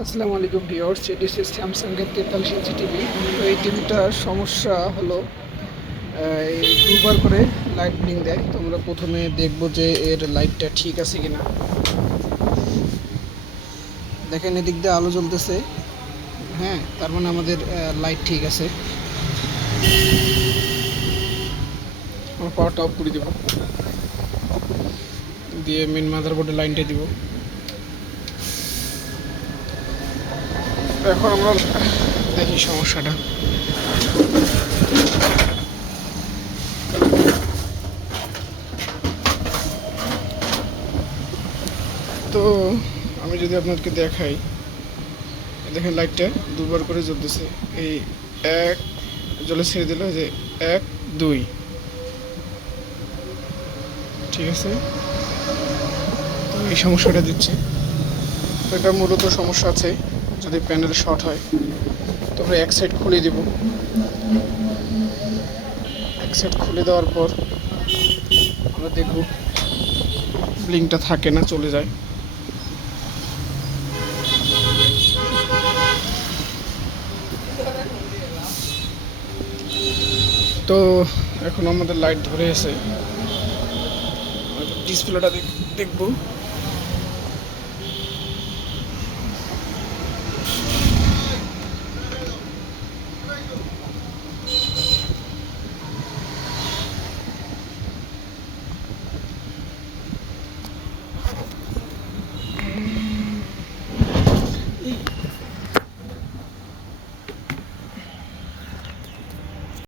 আসসালামু আলাইকুম ভিউয়ার্স, এটি হচ্ছে স্যামসাংয়ের 43 ইঞ্চি টিভি। তো এই টিভিটার সমস্যা হলো এই দুবার করে লাইট ব্লিং দেয়। তো আমরা প্রথমে দেখব যে এর লাইটটা ঠিক আছে কিনা। দেখেন এদিক দিয়ে আলো জ্বলতেছে, হ্যাঁ, তার মানে আমাদের লাইট ঠিক আছে। আমরা পাওয়ারটা অফ করে দেব, দিয়ে মেন মাদারবোর্ডে লাইনটা দিব। এখন আমরা দেখি সমস্যাটা। তো আমি যদি আপনাদেরকে দেখাই, দেখেন লাইটটা দুবার করে জ্বলতেছে। এই এক জ্বলে ছেড়ে দিল, যে 1 2, ঠিক আছে। তো এই সমস্যাটা দিচ্ছে। তো এটা মূলত সমস্যা আছে যদি প্যানেল শর্ট হয়। তো আমরা এক সাইড খুলে দেব। এক সাইড খুলে দেওয়ার পর আমরা দেখব ব্লিংটা থাকে না, চলে যায়। তো এখন আমাদের লাইট ধরে আছে, ডিসপ্লেটা দেখব।